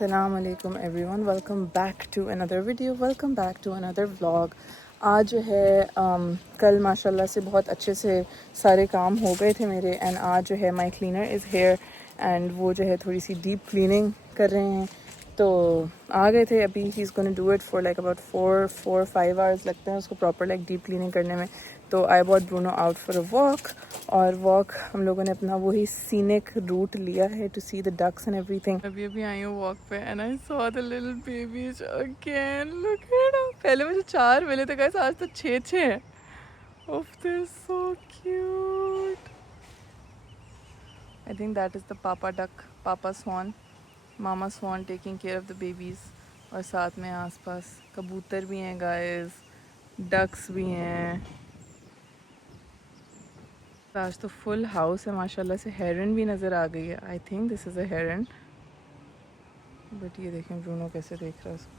अस्सलाम वालेकुम everyone, welcome back to another video, welcome back to another vlog. आज जो है कल माशाल्लाह से बहुत अच्छे से सारे काम हो गए थे मेरे, एंड आज जो है my cleaner is here and वो जो है थोड़ी सी डीप क्लीनिंग कर रहे हैं। तो आ गए थे अभी, he is gonna do it for like about 4-5 hours लगते हैं उसको प्रॉपर लाइक डीप क्लीनिंग करने में। तो I bought Bruno out for a walk, और वॉक हम लोगों ने अपना वही सीनिक रूट लिया है to see the ducks and everything. अभी आई हूँ वॉक पे and I saw the little babies again, look at them. पहले मुझे 4 मिले थे गाइस, आज तो 6 हैं। ओफ, they are so cute. I think that is the papa duck, papa swan, mama swan taking care of the babies. और साथ में आसपास कबूतर भी हैं गाइस, डक्स भी हैं। आज तो फुल हाउस है माशाल्लाह से। हेरन भी नज़र आ गई है, I think this is a heron. But ये देखें ब्रूनो कैसे देख रहा है उसको।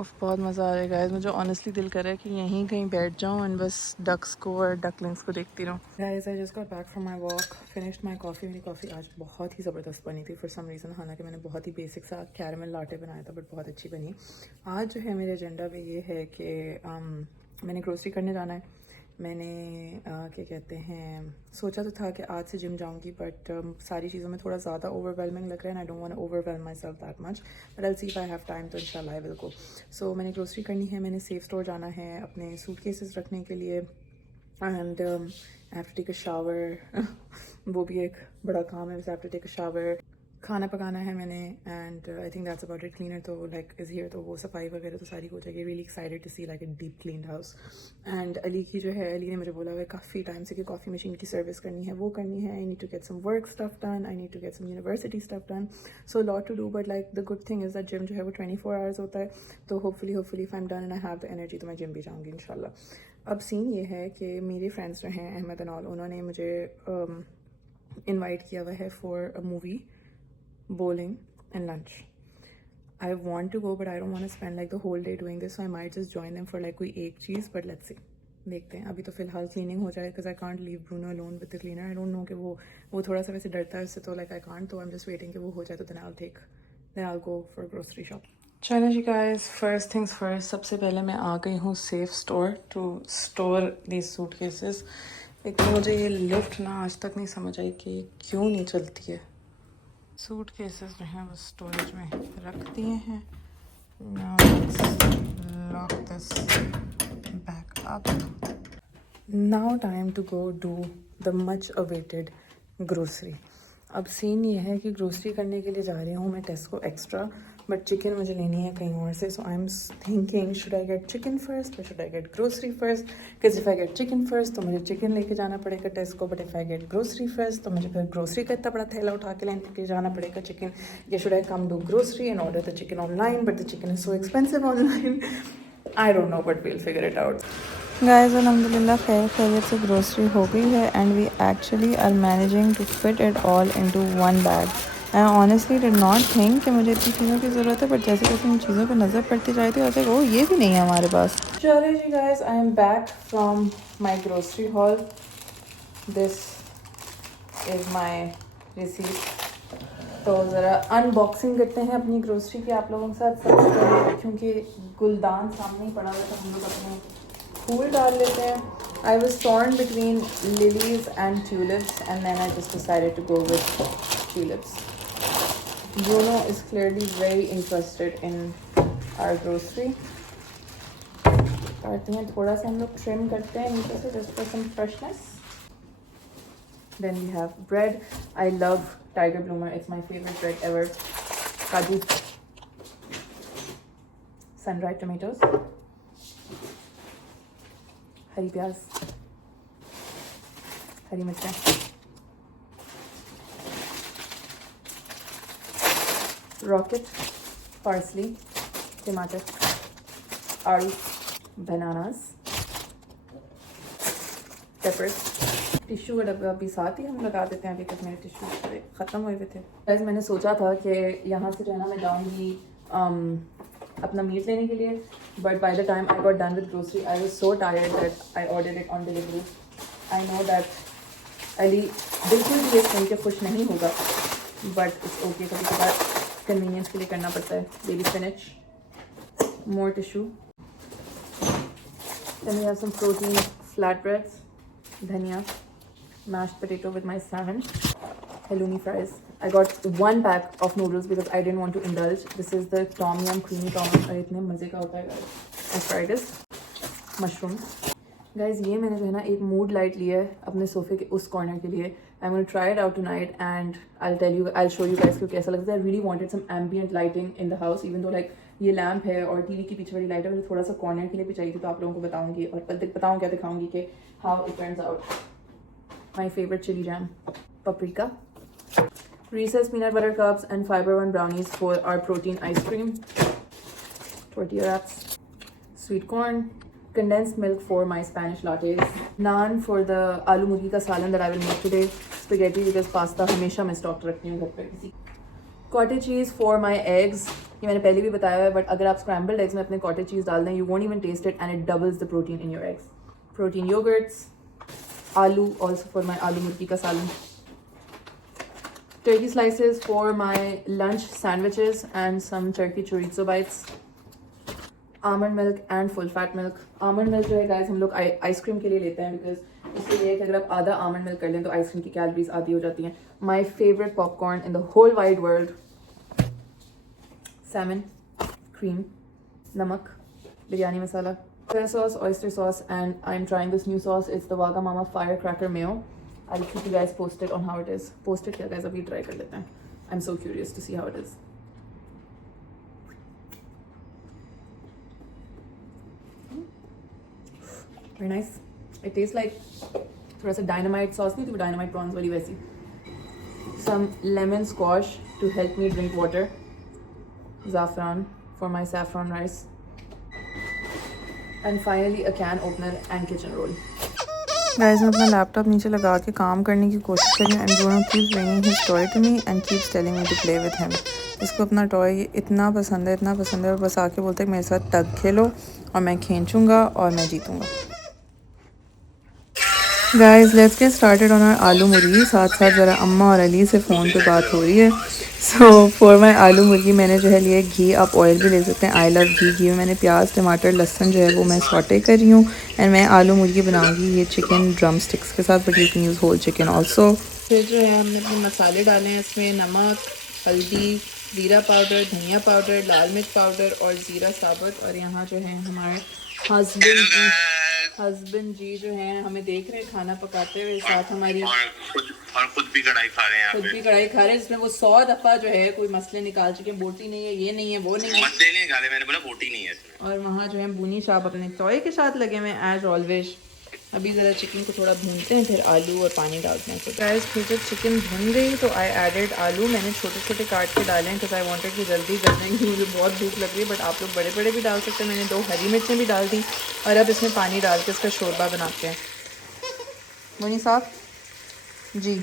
उफ, बहुत मज़ा आ रहा है गाइस। मुझे ऑनेस्टली दिल कर रहा है कि यहीं कहीं बैठ जाऊँ एंड बस डक्स को और डकलिंग्स को देखती रहूँ। Guys, I just got back from my walk, finished my coffee. मेरी कॉफ़ी आज बहुत ही ज़बरदस्त बनी थी फॉर सम रीज़न। हालांकि मैंने बहुत ही बेसिक सा कैरमल लाटे बनाया था, बट बहुत अच्छी बनी। आज जो है मेरे एजेंडा पे ये है कि मैंने ग्रोसरी करने जाना है। मैंने क्या कहते हैं, सोचा तो था कि आज से जिम जाऊंगी, बट सारी चीज़ों में थोड़ा ज़्यादा ओवरवेलमिंग लग रहा है। I don't want to overwhelm myself that much, but I see if I have time, तो इंशाल्लाह आई विल गो। सो मैंने ग्रोसरी करनी है, मैंने सेफ स्टोर जाना है अपने सूट केसेस रखने के लिए, and I have to take a shower. वो भी एक बड़ा काम है, I have to take a shower. खाना पकाना है मैंने, and I think that's about it. Cleaner तो लाइक इज़ हियर, तो वो सफाई वगैरह तो सारी हो जाएगी। Really excited to see like a deep cleaned house. And Ali की जो है, अली ने मुझे बोला हुआ है काफ़ी टाइम से कि कॉफ़ी मशीन की सर्विस करनी है, वो करनी है। I need to get some work stuff done, I need to get some university stuff done, so lot to do. But like the good thing is that gym जो है वो 24 hours होता है, तो hopefully if I am done and I have the energy, तो मैं gym भी जाऊँगी इंशाल्लाह। अब सीन ये है कि मेरे फ्रेंड्स जो हैं अहमद एंड ऑल, उन्होंने मुझे इन्वाइट किया हुआ है for a movie, bowling and lunch. I want to go, but I don't want to spend like the whole day doing this, so I might just join them for like कोई एक चीज़, but let's see, देखते हैं। अभी तो फिलहाल cleaning हो जाए, because I can't leave Bruno alone with the cleaner. I don't know कि वो थोड़ा सा वैसे डरता है उससे, तो like I can't, तो I'm just waiting कि वो हो जाए, तो then I'll go for grocery shop. चलो जी गाइस, फर्स्ट थिंग्स फर्स्ट, सबसे पहले मैं आ गई हूँ safe store to store these suitcases. लेकिन मुझे ये लिफ्ट ना आज तक नहीं समझ आई कि क्यों नहीं चलती है। सूट केसेस जो हैं वो स्टोरेज में रख दिए हैं। Now let's lock this back up. Now time to go do the much awaited grocery. अब सीन ये है कि ग्रोसरी करने के लिए जा रही हूँ मैं टेस्को एक्स्ट्रा, बट चिकन मुझे लेनी है कहीं और से। So I am thinking, should I get chicken first और should I get grocery first? Because if I get chicken first तो मुझे चिकन लेके जाना पड़ेगा Tesco, but if I get grocery first तो मुझे फिर ग्रोसरी का इतना बड़ा थैला उठा के लेके जाना पड़ेगा चिकन। या should I come do grocery and order the chicken online, but the chicken is so expensive online. I don't know, but we'll figure it out. Guys, अल्हम्दुलिल्लाह खैरियत से ग्रोसरी हो गई है, and we actually are managing to fit it all into one bag. I honestly did not think कि मुझे इतनी चीज़ों की ज़रूरत है, बट जैसे जैसे इन चीज़ों पर नज़र पड़ती जाती है होता है ओ ये भी नहीं है हमारे पास। चलो जी guys, I am back from my grocery haul. This is my receipt. तो ज़रा अनबॉक्सिंग करते हैं अपनी ग्रोसरी की आप लोगों के साथ सबसे पहले, क्योंकि गुलदान सामने ही पड़ा हुआ था, हम लोग अपने फूल डाल लेते हैं। I was torn between lilies and tulips, and then I just decided to go with tulips. Bruno is clearly very interested in our grocery. करते हैं थोड़ा सा, हम लोग ट्रिम करते हैं नीचे से just for some freshness. Then we have bread. I love Tiger Bloomer. It's my favorite bread ever. Kaju. Sun-dried tomatoes. हरी प्याज, हरी मिर्चें, रॉकेट, पार्सली, टमाटर, आलू, बनानास, पेपर्स। टिश्यू का डब्बा भी साथ ही हम लगा देते हैं, अभी तक मेरे टिश्यू ख़त्म हुए थे। वैसे मैंने सोचा था कि यहाँ से जो है ना मैं जाऊँगी अपना मीट लेने के लिए, but by the time I got done with grocery I was so tired that I ordered it on delivery. I know that Ali बिल्कुल भी ये सुन के खुश नहीं होगा, बट इट्स ओके, कभी कभार कन्वीनियंस के लिए करना पड़ता है। Daily spinach, more tissue, then we have some protein flatbreads, dhania, mashed potato with my salmon, halloumi fries. I got one pack of noodles because I didn't want to indulge. This is the tom yum creamy tom yum, और इतने मज़े का होता है guys. Asparagus, mushrooms. Guys, ये मैंने जो है ना एक मूड लाइट लिया है अपने सोफे के उस कॉर्नर के लिए. I'm going to try it out tonight and I'll show you guys कि कैसा लगता है. I really wanted some ambient lighting in the house, even though like ये लैम्प है और टीवी की पीछे वाली लाइट है, मुझे थोड़ा सा कॉर्नर के लिए भी चाहिए थी, तो आप लोगों को बताऊंगी और बताऊँ क्या दिखाऊंगी कि how it turns out. My favourite chili jam, paprika, Reese's peanut butter cups and fiber one brownies for our protein ice cream, tortilla wraps, sweet corn, condensed milk for my Spanish lattes, naan for the aloo murgi ka salan that I will make today, spaghetti because pasta हमेशा मैं stock रखती हूँ घर पे किसी. Cottage cheese for my eggs, ये मैंने पहले भी बताया है, बट अगर आप स्क्रैम्बल्ड एग्स में अपने कॉटेज चीज़ डाल दें, you won't even taste it and it doubles the protein in your eggs. Protein yogurts, aloo also for my आलू मुर्गी का सालन, turkey slices for my lunch sandwiches and some turkey chorizo bites, almond milk and full fat milk. Almond milk जो है guys हम लोग ice cream के लिए लेते हैं because इससे ये है कि अगर आप आधा almond milk कर लें तो आइसक्रीम की कैलोरीज आधी हो जाती हैं. My favorite popcorn in the whole wide world, salmon, cream, नमक, बिरयानी मसाला, soya sauce, oyster sauce, and I'm trying this new sauce. It's the Wagamama Firecracker Mayo. I'll keep you guys posted on how it is. Posted क्या guys, अभी try कर लेते हैं. I'm so curious to see how it is. Very nice. It tastes like थोड़ा सा dynamite sauce नहीं थी, वो dynamite prawns वाली वैसी. Some lemon squash to help me drink water. Saffron for my saffron rice. And finally a can opener and kitchen roll. Guys, मैं अपना laptop नीचे लगा के काम करने की कोशिश कर रही हूँ. एंड दोनों keep bringing his toy to me and keeps telling me to play with him. इसको अपना टॉय इतना पसंद है और बस आके बोलते हैं मेरे साथ टग खेलो और मैं खींचूँगा और मैं जीतूँगा. Guys, let's get started on our aloo murgi. साथ साथ ज़रा अम्मा और अली से फ़ोन पे बात हो रही है. सो फॉर माई आलू मुर्गी मैंने जो है लिए घी, आप ऑयल भी ले सकते हैं. आई लव घी. घी में मैंने प्याज, टमाटर, लहसुन जो है वो मैं सॉटे कर रही हूँ. एंड मैं आलू मुर्गी बनाऊँगी ये चिकन ड्रम स्टिक्स के साथ, but you can use whole chicken also. फिर जो है हमने अपने मसाले डाले हैं इसमें. नमक, हल्दी, ज़ीरा पाउडर, धनिया पाउडर, लाल मिर्च पाउडर और ज़ीरा साबुत. और यहाँ जो है हमारे हस्बैंड जी जो हैं हमें देख रहे हैं खाना पकाते हुए. साथ हमारी और खुद भी कढ़ाई खा रहे हैं. खुद भी कढ़ाई खा रहे हैं जिसमें वो 100 दफ़ा जो है कोई मसले निकाल चुके हैं. बोटी नहीं है, ये नहीं है, वो नहीं है, मसले नहीं निकाले, मैंने बोला बोटी नहीं है इसमें. और वहाँ जो है बूनी साहब अपने टॉय के साथ लगे हुए एज ऑलवेज. अभी ज़रा चिकन को थोड़ा भूनते हैं, फिर आलू और पानी डालते हैं. तो गाइस फिर जब चिकन भून गई तो आई एडेड आलू. मैंने छोटे छोटे काट के डाले हैं क्योंकि आई वांटेड कि जल्दी कर दें क्योंकि मुझे बहुत भूख लग रही है. बट आप लोग बड़े बड़े भी डाल सकते हैं. मैंने 2 हरी मिर्चें भी डाल दी. और अब इसमें पानी डाल के इसका शोरबा बनाते हैं. मुनी साहब जी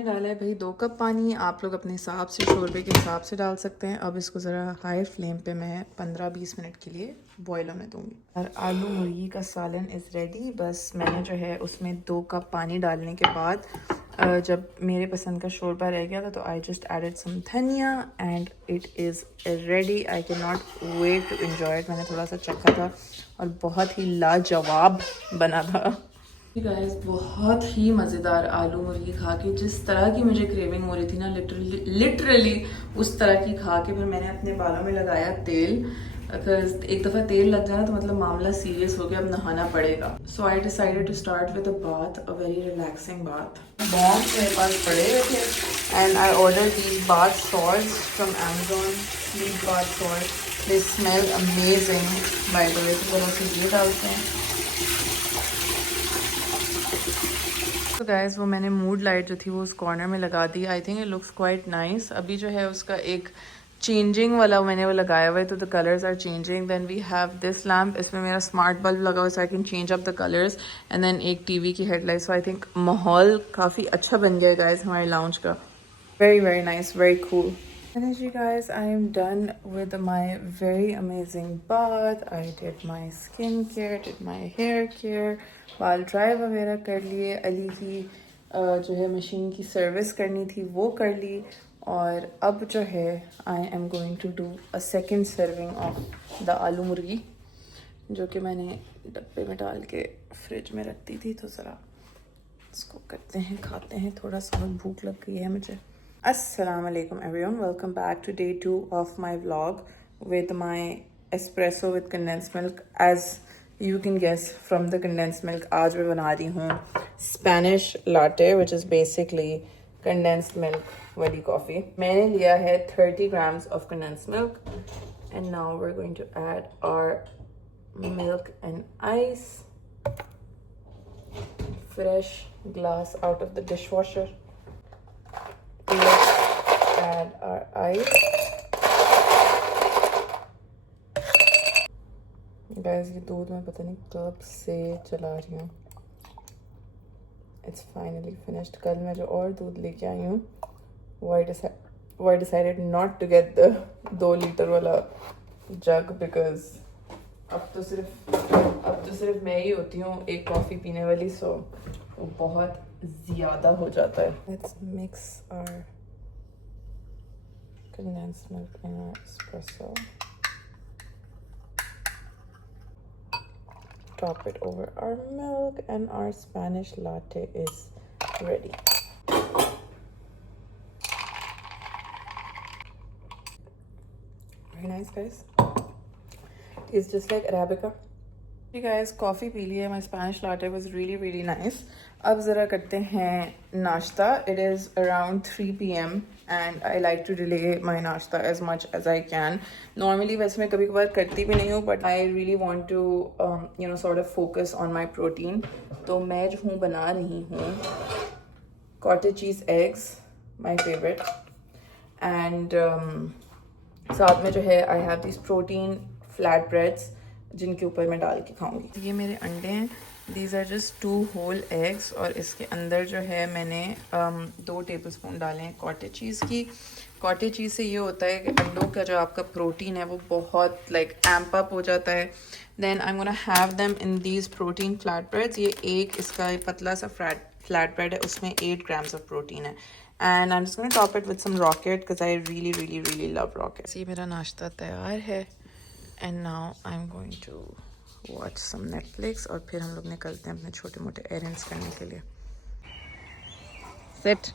डाला है भाई 2 कप पानी. आप लोग अपने हिसाब से शोरबे के हिसाब से डाल सकते हैं. अब इसको ज़रा हाई फ्लेम पे मैं 15-20 मिनट के लिए बॉयल होने दूँगी. और आलू मुर्गी का सालन इज़ रेडी. बस मैंने जो है उसमें 2 कप पानी डालने के बाद जब मेरे पसंद का शोरबा रह गया था तो I just added some dhaniya and it is ready. I can not wait to enjoy it. मैंने थोड़ा सा चखा था और बहुत ही लाजवाब बना था. गाइस बहुत ही मज़ेदार आलू मुर्गी खा के जिस तरह की मुझे क्रेविंग हो रही थी ना, लिटरली उस तरह की खा के फिर मैंने अपने बालों में लगाया तेल. अगर एक दफ़ा तेल लग जाए तो मतलब मामला सीरियस हो गया, अब नहाना पड़ेगा. So I decided to start with a bath, a very relaxing bath. Bomb मेरे पास पड़े हुए थे and I order these bath salts from Amazon. These bath salt they smell amazing by the way. तो जरा से ये डालते हैं. तो गाइस वो मैंने मूड लाइट जो थी वो उस कॉर्नर में लगा दी. I think it looks quite nice. अभी जो है उसका एक चेंजिंग वाला मैंने वो लगाया हुआ है तो the colours are changing. Then we have this lamp. इसमें मेरा स्मार्ट बल्ब लगा हुआ है so I can change up the colours. And then एक टीवी की हेडलाइट. सो आई थिंक माहौल काफ़ी अच्छा बन गया है गाइस हमारे लाउंज का. Very very nice, very cool. Energy guys, I am done with my very amazing bath. I did my skincare, did my hair care, बाल ड्राई वगैरह कर लिए, अली की जो है मशीन की सर्विस करनी थी वो कर ली, और अब जो है I am going to do a second serving of the aloo murgi, जो कि मैंने डब्बे में डाल के फ्रिज में रख दी थी। तो ज़रा इसको करते हैं, खाते हैं, थोड़ा सा भूख लग गई है मुझे। Assalamu alaikum everyone, welcome back to day 2 of my vlog with my espresso with condensed milk. As you can guess from the condensed milk, आज मैं बना रही हूँ Spanish latte, which is basically condensed milk वाली coffee. मैंने लिया है 30 grams of condensed milk, and now we're going to add our milk and ice. Fresh glass out of the dishwasher. Add our ice. Guys, ये दूध मैं पता नहीं कब से चला रही हूँ. It's finally finished. कल मैं जो और दूध लेके आई हूँ, I decided not to get the 2 litre वाला जग, because अब तो सिर्फ मैं ही होती हूँ एक कॉफ़ी पीने वाली, सो वो बहुत ज़्यादा हो जाता है. Let's mix our condensed milk in our espresso. Top it over our milk, and our Spanish latte is ready. Very nice, guys. It's just like Arabica. Hey guys, coffee पी ली है. My Spanish latte was really nice. अब ज़रा करते हैं नाश्ता. It is around 3 p.m. and I like to delay my नाश्ता as much as I can. Normally वैसे मैं कभी कभार करती भी नहीं हूँ, but I really want to sort of focus on my protein. तो मैं जो हूँ बना रही हूँ cottage cheese eggs, my favorite, and साथ में जो है I have these protein flatbreads जिनके ऊपर मैं डाल के खाऊंगी. ये मेरे अंडे हैं. These are just 2 whole eggs, और इसके अंदर जो है मैंने 2 टेबलस्पून डाले हैं कॉटेज चीज़ की. कॉटेज चीज़ से ये होता है कि अंडों का जो आपका प्रोटीन है वो बहुत एम्प अप हो जाता है. Then I am gonna have them in these protein flatbreads. ये एक इसका पतला सा फ्लैट ब्रेड है, उसमें 8 grams ऑफ प्रोटीन है. And I am just gonna top it with some rocket, because I really love rocket. ये मेरा नाश्ता तैयार है. And now I'm going to watch some Netflix, और फिर हम लोग निकलते हैं अपने छोटे मोटे errands करने के लिए. Sit.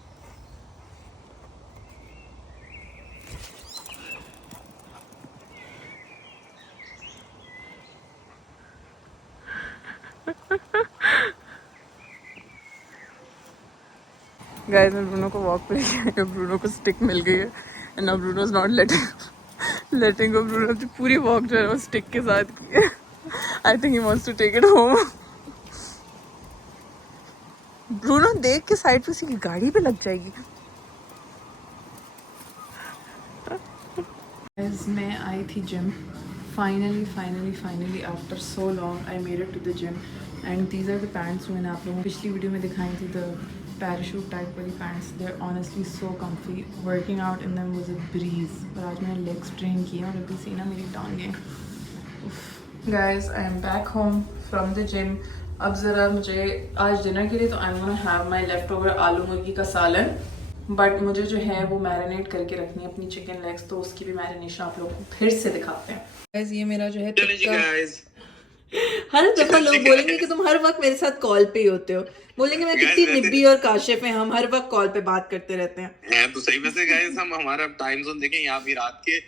Guys, मैं ब्रूनो को वॉक पे लेके आई हूँ. ब्रूनो को स्टिक मिल गई है, and now Bruno is not letting go. Bruno जो पूरी वॉक जो है वो स्टिक के साथ की है. I think he wants to take it home. Bruno देख के साइड पे उसकी गाड़ी पे लग जाएगी. मैं आई थी gym. Finally after so long I made it to the gym, and these are the pants मैंने आप लोगों को पिछली वीडियो में दिखाई थी, the parachute type वाली pants. They're honestly so comfy. Working out in them was a breeze. और आज मैंने legs train किए और अभी से ना मेरी टांगें. Guys, I am back home from the gym. अब ज़रा मुझे आज डिनर के लिए तो I'm gonna have my leftover आलू मुर्गी का सालन, बट मुझे जो है वो मैरिनेट करके रखनी है अपनी चिकन लेग्स, तो उसकी भी मैरिनेशन आप लोगों को फिर से दिखाते हैं. Guys, ये मेरा जो है हर दफा लोग बोलेंगे कि तुम हर वक्त मेरे साथ कॉल पे ही होते हो. बोलेंगे मैं कितनी निब्बी और काशिफ हैं, हम हर वक्त कॉल पे बात करते रहते हैं. हैं तो सही. वैसे गाइस हम हमारा टाइम जोन देखें, यहाँ पे रात के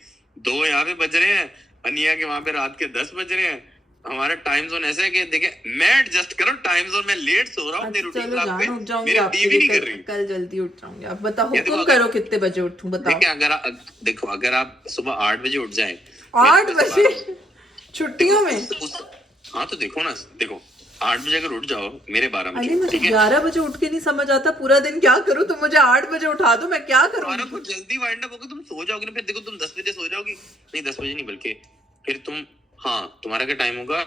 2 यहाँ पे बज रहे हैं, अनिया के वहाँ पे रात के 10 बज रहे हैं. हमारा टाइम जोन ऐसा है कि देखें, मैं एडजस्ट करो टाइम जोन में. लेट सो रहा हूँ, मेरी रूटीन खराब है, मेरी टीवी नहीं कर रही. कल जल्दी उठ जाऊंगी. अब बताओ हुक्म करो कितने बजे उठूं, बताओ. अगर आप सुबह 8 बजे उठ जाएं, 8 बजे छुट्टियों में. हाँ तो देखो 8 बजे अगर उठ जाओ, मेरे 12 बजे. मुझे 11 बजे उठ के नहीं समझ आता पूरा दिन क्या करूं. तुम मुझे 8 बजे उठा दो, मैं क्या करूं. तुम्हारा कुछ जल्दी वाइंड अप होगा, तुम सो जाओगे ना. फिर देखो तुम 10 बजे सो जाओगी. नहीं 10 बजे नहीं, बल्कि फिर तुम, हाँ तुम्हारा क्या टाइम होगा,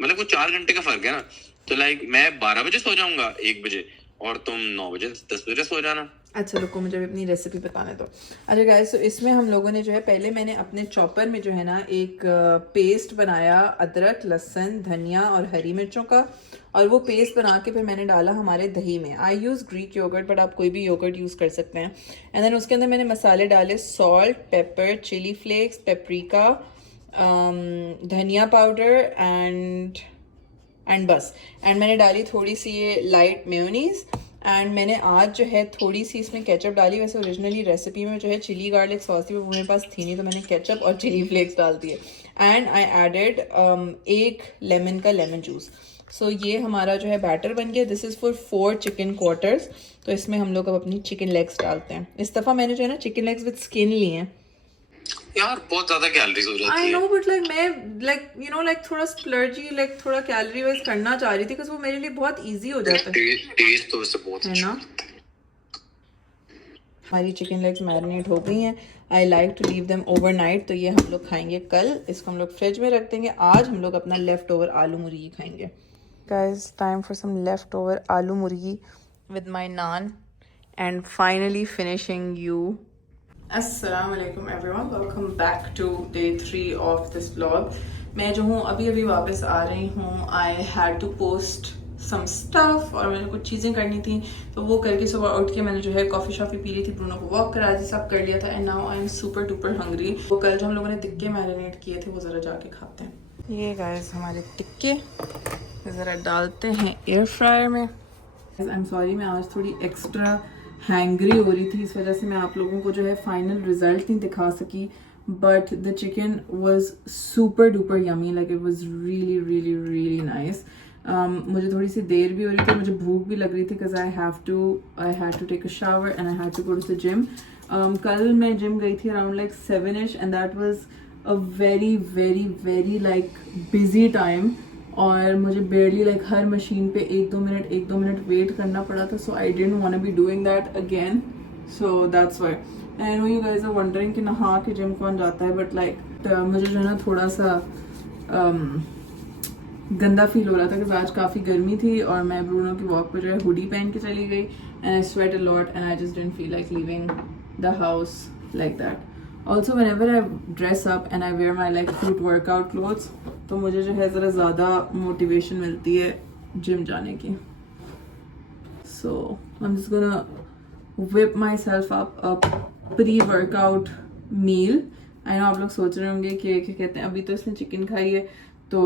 मतलब वो 4 घंटे का फर्क है ना. तो मैं 12 बजे सो जाऊंगा 1 बजे, और तुम 9 बजे 10 बजे सो जाना। अच्छा रुको, मुझे अपनी रेसिपी बताने दो। अच्छा गाइस, तो इसमें हम लोगों ने जो है पहले मैंने अपने चॉपर में जो है ना एक पेस्ट बनाया अदरक, लहसुन, धनिया और हरी मिर्चों का, और वो पेस्ट बना के फिर मैंने डाला हमारे दही में। आई यूज़ ग्रीक योगर्ट, बट आप कोई भी योगर्ट यूज़ कर सकते हैं। एंड देन उसके अंदर मैंने मसाले डाले, salt, pepper, chili flakes, paprika, dhaniya powder and बस। एंड मैंने डाली थोड़ी सी ये लाइट मेयोनीज, एंड मैंने आज जो है थोड़ी सी इसमें केचप डाली। वैसे ओरिजिनली रेसिपी में जो है चिली गार्लिक सॉस थी, वो मेरे पास थी नहीं, तो मैंने केचप और चिली फ्लेक्स डाल दिए। एंड आई एडेड एक लेमन का लेमन जूस। सो ये हमारा जो है बैटर बन गया। This is for 4 chicken quarters. तो इसमें हम लोग अब अपनी चिकन लेग्स डालते हैं। इस दफ़ा मैंने जो है ना चिकन लेग्स विद स्किन लिए हैं। यार बहुत ज्यादा कैलोरीज हो जाती है। आई नो, बट लाइक मैं लाइक यू नो लाइक थोड़ा स्प्लर्जी, लाइक थोड़ा कैलोरी वाइज करना चाह रही थी, बिकॉज वो मेरे लिए बहुत इजी हो जाता है। टेस्ट तो इससे बहुत है ना। हमारी चिकन लेग्स मैरिनेट हो गई हैं। I like to leave them overnight. तो ये हम लोग खाएंगे कल, इसको हम लोग फ्रिज में रख देंगे। आज हम लोग अपना लेफ्ट ओवर आलू मुर्गी खाएंगे। Guys, time for some leftover आलू murgi with my naan and finally finishing you. अस्सलाम वालेकुम everyone, welcome back to day 3 of this vlog. मैं जो हूँ अभी वापस आ रही हूँ। I had to post some stuff और मुझे कुछ चीज़ें करनी थी, तो वो करके सुबह उठ के मैंने जो है कॉफ़ी शॉफ़ी पी ली थी, ब्रूनो को वॉक करा दी, सब कर लिया था। And now I am super duper hungry. वो कल जो हम लोगों ने टिक्के मैरिनेट किए थे, वो ज़रा जाके खाते हैं। ये गाइस हमारे टिक्के ज़रा डालते हैं एयर फ्रायर में। आई एम सॉरी, मैं आज थोड़ी एक्स्ट्रा हैंग्री हो रही थी, इस वजह से मैं आप लोगों को जो है फाइनल रिजल्ट नहीं दिखा सकी। But the chicken was super duper yummy, like it was really really really nice. मुझे थोड़ी सी देर भी हो रही थी, मुझे भूख भी लग रही थी, because I had to take a shower and I had to go to the gym. कल मैं जिम गई थी around like 7ish, and that was a very very very like busy time. और मुझे बेयरली लाइक हर मशीन पे 1-2 minute wait करना पड़ा था। So I didn't want to be doing that again, so that's why. I know you guys are wondering कि नहा के gym कौन जाता है, बट लाइक मुझे जो है ना थोड़ा सा गंदा फील हो रहा था, बिकॉज आज काफ़ी गर्मी थी और मैं ब्रूनो की वॉक पे जो है हुडी पहन के चली गई, and I sweat a lot and I just didn't feel like living the house like that. Also, whenever I dress up and I wear my like cute workout clothes, तो मुझे जो है ज़रा ज़्यादा मोटिवेशन मिलती है जिम जाने की। So I'm just gonna whip myself up a pre-workout meal. I know आप लोग सोच रहे होंगे कि क्या कहते हैं, अभी तो इसने चिकन खाई है तो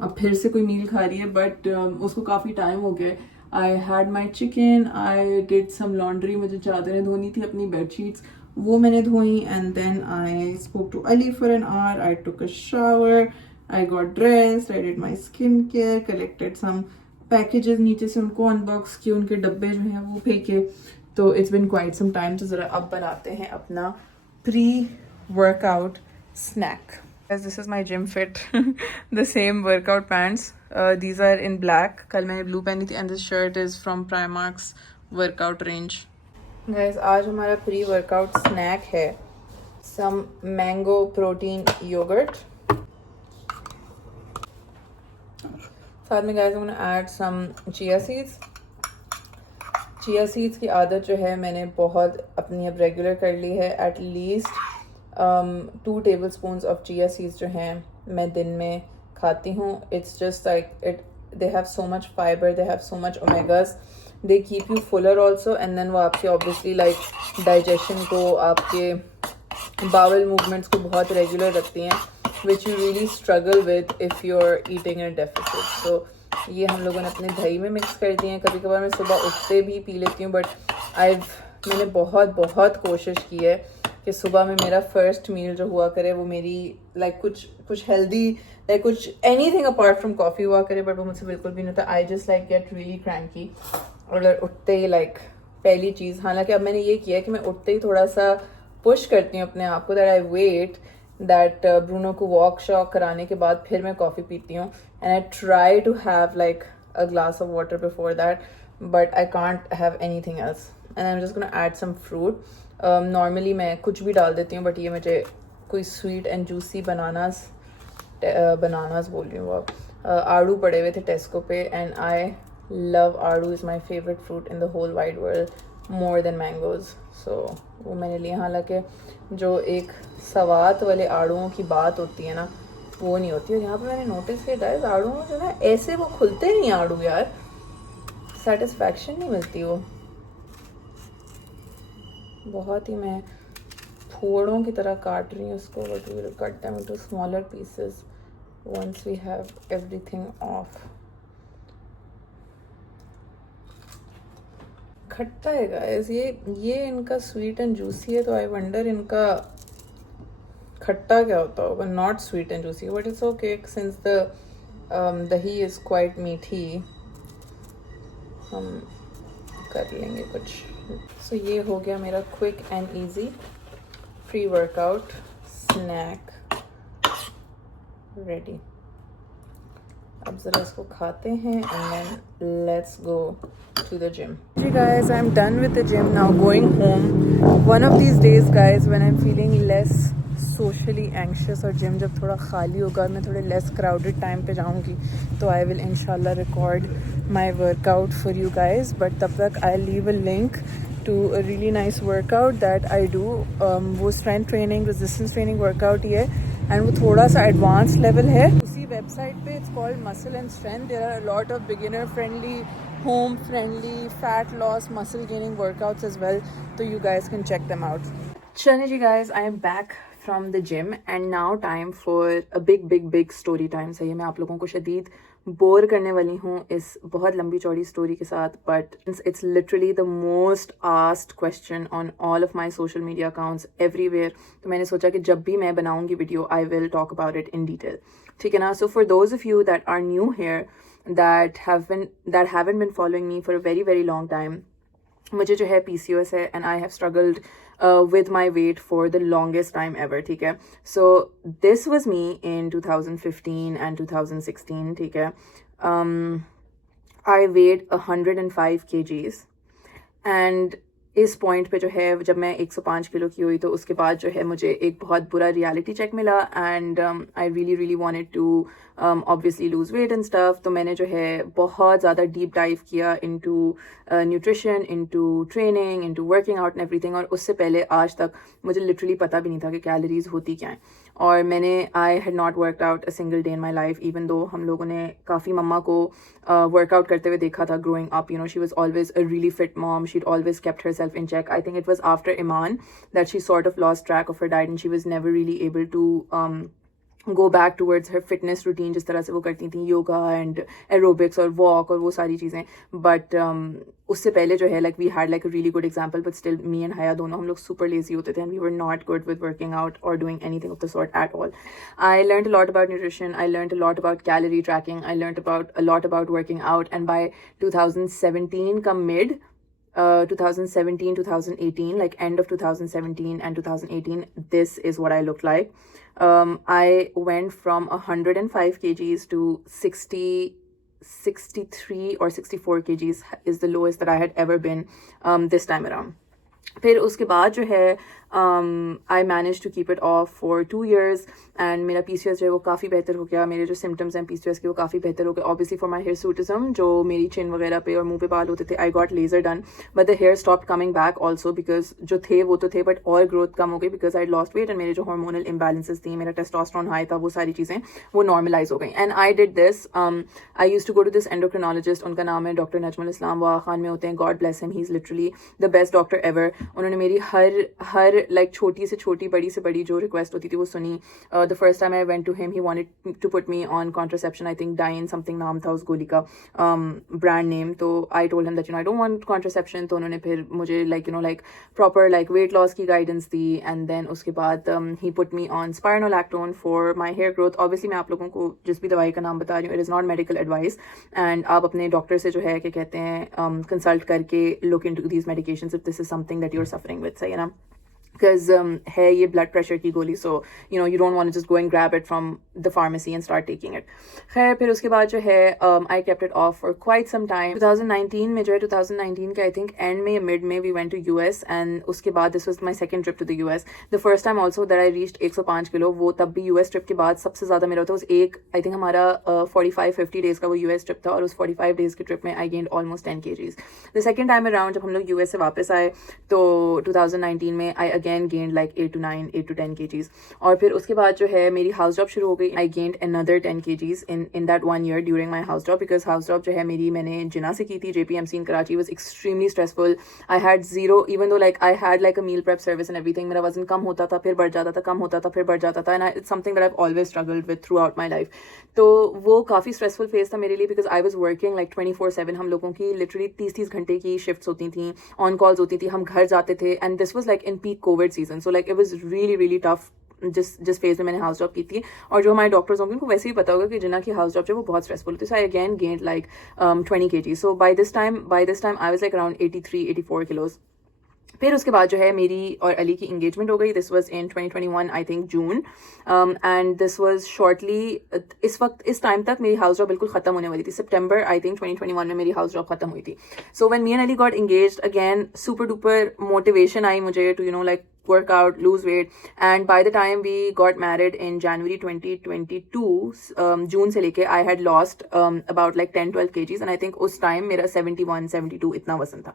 अब फिर से कोई मील खा रही है, बट उसको काफ़ी टाइम हो गया। I had my chicken, I did some laundry, मुझे चादरें धोनी थी, अपनी बेडशीट्स वो मैंने धोई, and then I spoke to Ali for an hour, I took a shower, I got dressed, I did my skin care, collected some packages नीचे से, उनको अनबॉक्स किए, उनके डब्बे जो हैं वो फेंके। तो it's been quite some time. तो ज़रा अब बनाते हैं अपना pre workout snack. This is my gym fit, the same workout pants, these are in black. कल मैंने ब्लू पहनी थी, and this shirt is from Primark's workout range. Guys, आज हमारा प्री वर्कआउट स्नैक है सम मैंगो प्रोटीन योगर्ट। साथ में guys, I'm gonna add some chia seeds। Chia seeds की आदत जो है मैंने बहुत अपनी अब रेगुलर कर ली है। At least 2 tablespoons of chia seeds जो हैं मैं दिन में खाती हूँ। It's just like it, they have so much fibre, they have so much omegas, they keep you fuller also, and then वो आपके ऑब्वियसली लाइक डाइजेशन को, आपके बावल मूवमेंट्स को बहुत रेगुलर रखती हैं, which you really struggle with if you are eating in deficit. So ये हम लोगों ने अपने दही में मिक्स कर दिए हैं। कभी कभार मैं सुबह उठते भी पी लेती हूँ, बट मैंने बहुत कोशिश की है कि सुबह में मेरा फर्स्ट मील जो हुआ करे वो मेरी लाइक कुछ हेल्दी, लाइक कुछ एनीथिंग अपार्ट फ्रॉम कॉफ़ी हुआ करे, बट वो मुझसे बिल्कुल भी नहीं होता। I just like get really cranky अगर उठते ही लाइक पहली चीज़। हालांकि अब मैंने ये किया है कि मैं उठते ही थोड़ा सा पुश करती हूँ अपने आप को, that I wait that Bruno को वॉक शॉक कराने के बाद फिर मैं कॉफ़ी पीती हूँ, and I try to have like a glass of water before that, but I can't have anything else, and I am just gonna add some fruit. Normally मैं कुछ भी डाल देती हूँ, बट ये मुझे कोई स्वीट एंड जूसी बनानास बोल रही हूँ, वो आड़ू पड़े हुए थे टेस्को पे, एंड आई love आड़ू is my favorite fruit in the whole wide world more than mangoes. So वो मैंने लिए. हालांकि जो एक सवात वाले आड़ूओं की बात होती है ना वो नहीं होती. और यहाँ पे मैंने नोटिस किया गाइस आड़ूओं जो ना ऐसे वो खुलते नहीं आड़ू यार, सेटिस्फैक्शन नहीं मिलती वो. बहुत ही मैं फोड़ों की तरह काट रही हूँ उसको. But we will cut them into smaller pieces once we have everything off. खट्टा है गाइस ये इनका स्वीट एंड जूसी है, तो आई वंडर इनका खट्टा क्या होता होगा. Not sweet and juicy but it's okay since the दही इज क्वाइट मीठी. हम कर लेंगे कुछ. सो ये हो गया मेरा quick and easy pre workout snack ready. अब ज़रा इसको खाते हैं and then let's go to the gym. Hey guys, I'm done with the gym now, going home. One of these days guys when I'm feeling less socially anxious और gym जब थोड़ा खाली होगा और मैं थोड़े less crowded time पे जाऊँगी तो I will inshallah record my workout for you guys. But तब तक I'll leave a link to a really nice workout that I do. वो strength training, resistance training workout ही है and वो थोड़ा सा advanced level है. उसी website पे it's called Muscle and Strength. There are a lot of beginner friendly, home friendly, fat loss, muscle gaining workouts as well. So you guys can check them out. Chane ji guys, I am back from the gym and now time for a big story time. सही है, मैं आप लोगों को शदीद bore करने वाली हूँ इस बहुत लंबी चौड़ी स्टोरी के साथ. But it's literally the most asked question on all of my social media accounts everywhere. तो मैंने सोचा कि जब भी मैं बनाऊंगी video I will talk about it in detail. ठीक है ना. So for those of you that are new here that haven't been following me for a very long time, मुझे जो है PCOS है and I have struggled with my weight for the longest time ever. ठीक है. So this was me in 2015 and 2016. ठीक है. I weighed 105 kgs and इस point पे जो है जब मैं 105 किलो की हुई तो उसके बाद जो है मुझे एक बहुत बुरा रियलिटी चेक मिला and I really wanted to obviously lose weight and stuff. तो मैंने जो है बहुत ज़्यादा डीप डाइव किया into nutrition, into training, into working out and everything. और उससे पहले आज तक मुझे लिटरली पता भी नहीं था कि कैलोरीज होती क्या हैं. और I had not worked out a single day in my life even though हम लोगों ने काफ़ी मम्मा को वर्कआउट करते हुए देखा था growing up. You know she was always a really fit mom. She always kept herself in check. I think it was after Iman that she sort of lost track of her diet and she was never really able to go back towards her fitness routine जिस तरह से वो करती थी yoga and aerobics और walk और वो सारी चीज़ें. बट उससे पहले जो है like we had like a really good example but still me and Haya दोनों हम लोग सुपर लेजी होते थे and we were not good with working out और doing anything of the sort at all. I learned a lot about nutrition. I learned a lot about calorie tracking. I learned a lot about working out. And by 2017 का mid 2017, 2018, like end of 2017 and 2018, this is what I looked like. I went from 105 kgs to 63 or 64 kgs is the lowest that I had ever been this time around. फिर उसके बाद जो है I manage to keep it off for 2 years and मेरा PCOS जो है वो काफ़ी बेहतर हो गया. मेरे जो सिम्टम्स हैं PCOS के वो काफ़ी बेहतर हो गए. ऑब्वियसली फॉर माई हिरसूटिज्म जो मेरी चिन वगैरह पे और मुंह पे बाल होते थे I got laser done but the hair stop coming back also because जो थे वो तो थे बट और ग्रोथ कम हो गई because I lost weight and मेरे जो हार्मोनल इम्बैलेंसेस थी, मेरा टेस्टोस्टेरोन हाई था, वो सारी चीज़ें वो नॉर्मलाइज हो गई. And I did this. I use to go to this endocrinologist. उनका नाम है डॉक्टर नजमुल इस्लाम. वाह खान में होते हैं. God bless him. He is literally the best doctor ever. उन्होंने मेरी हर लाइक छोटी से छोटी बड़ी से बड़ी जो रिक्वेस्ट होती थी वो सुनी. The first time I went to him he wanted to put me on contraception. I think Diane something नाम था उस गोली का, ब्रांड नेम. तो I told him that you know I don't want contraception. तो उन्होंने फिर मुझे like you know like proper like weight loss की गाइडेंस दी एंड देन उसके बाद ही put me on spironolactone for my hair growth. Obviously मैं आप लोगों को जिस भी दवाई का नाम बता रही हूँ it is not medical advice and आप अपने डॉक्टर से जो है क्या कहते हैं कंसल्ट करके look into these medications if this is something that you are suffering with. सही है ना. because है ये blood pressure की गोली, so you know you don't want to just go and grab it from the pharmacy and start taking it. खैर फिर उसके बाद जो है I kept it off for quite some time. 2019 में जो है 2019 के I think end में mid में we went to US and उसके बाद this was my second trip to the US. The first time also that I reached 105 kilo, वो तब भी US trip के बाद सबसे ज़्यादा मेरा था, उस एक I think हमारा 45-50 days का वो US trip था, और उस 45 days के trip में I gained almost 10 kgs. The second time around जब हम लोग US से वापस आए तो 2019 में I again gained like 8 to 10 kgs. और फिर उसके बाद जो है मेरी house job शुरू हो गई. I gained another 10 kgs in that 1 year during my house job, because house job जो है मेरी मैंने जिना से की थी. JPMC in Karachi was extremely stressful. I had zero, even though like I had like a meal prep service and everything, मेरा वजन कम होता था, फिर बढ़ जाता था, कम होता था, फिर बढ़ जाता था, and it's something that I've always struggled with throughout my life. तो वो काफ़ी stressful phase था मेरे लिए, because I was working like 24/7. हम लोगों की literally 30 घंटे की shifts होती थी, on calls होती थी, हम घर जाते थे, and this was like in peak COVID season, so like it was really tough. जिस फेज में मैंने हाउस जॉब की थी, और जो हमारे डॉक्टर्स होंगे उनको वैसे ही पता होगा कि जिना की हाउस जॉब जो वो बहुत स्ट्रेसफुल होती है. So I again gained like 20 kg. So by this time I was like around 83-84 kilos. फिर उसके बाद जो है मेरी और अली की इंगेजमेंट हो गई. This was in 2021 I think June, and this was shortly, इस टाइम तक मेरी हाउस जॉब बिल्कुल ख़त्म होने वाली थी. सितंबर आई थिंक 2021 में मेरी हाउस जॉब ख़त्म हुई थी. So when me and Ali got engaged again, super duper motivation आई मुझे to like work out, lose weight, and by the time we got married in January 2022, जून से लेके I had lost about like 10-12 kgs, and I think उस time मेरा 71-72 इतना वजन था.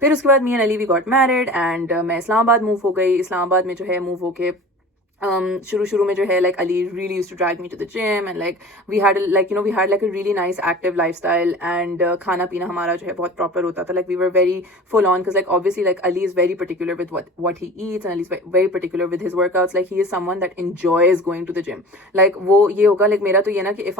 फिर उसके बाद me and Ali we got married, and मैं इस्लामाबाद मूव हो गई. इस्लामाबाद में जो है मूव होके शुरू में जो है like Ali really used to drag me to the gym, and like we had like a really nice active lifestyle, and खाना पीना हमारा जो है बहुत proper होता था. Like we were very full on, because like obviously like Ali is very particular with what he eats, and Ali is very particular with his workouts. Like he is someone that enjoys going to the gym. Like वो ये होगा like मेरा तो ये ना कि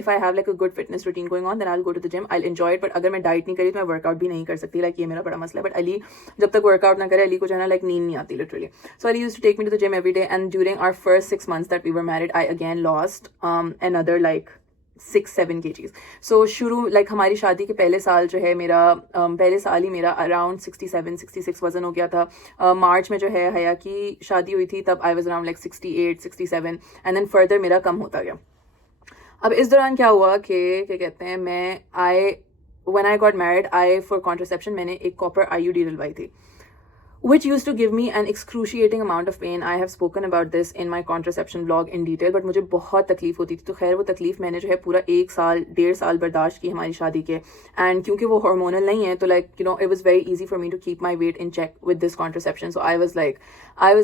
if I have like a good fitness routine going on, then I'll go to the gym, I'll enjoy it. But अगर मैं डाइट नहीं करी तो मैं वर्कआउट भी नहीं कर सकती. like ये मेरा बड़ा मसला है. But Ali जब तक वर्कआउट ना करे, अली को जो है ना like नींद नहीं आती literally. So Ali used to take me to the gym every day, and during our first 6 months that we were married, I again lost another like 6-7 kgs. So शुरू like हमारी शादी के पहले साल जो है मेरा पहले साल ही मेरा अराउंड 67-66 वजन हो गया था. मार्च में जो है हया की शादी हुई थी, तब I was around like 68-67, and then further मेरा कम होता गया. अब इस दौरान क्या हुआ कि क्या कहते हैं, when I got married, for contraception मैंने एक copper IUD डलवाई थी, which used to give me an excruciating amount of pain. I have spoken about this in my contraception vlog in detail, but मुझे बहुत तकलीफ होती थी. तो खैर वो तकलीफ मैंने जो है पूरा 1-1.5 साल बर्दाश्त की हमारी शादी के, and क्योंकि वो hormonal नहीं है तो like it was very easy for me to keep my weight in check with this contraception. So I was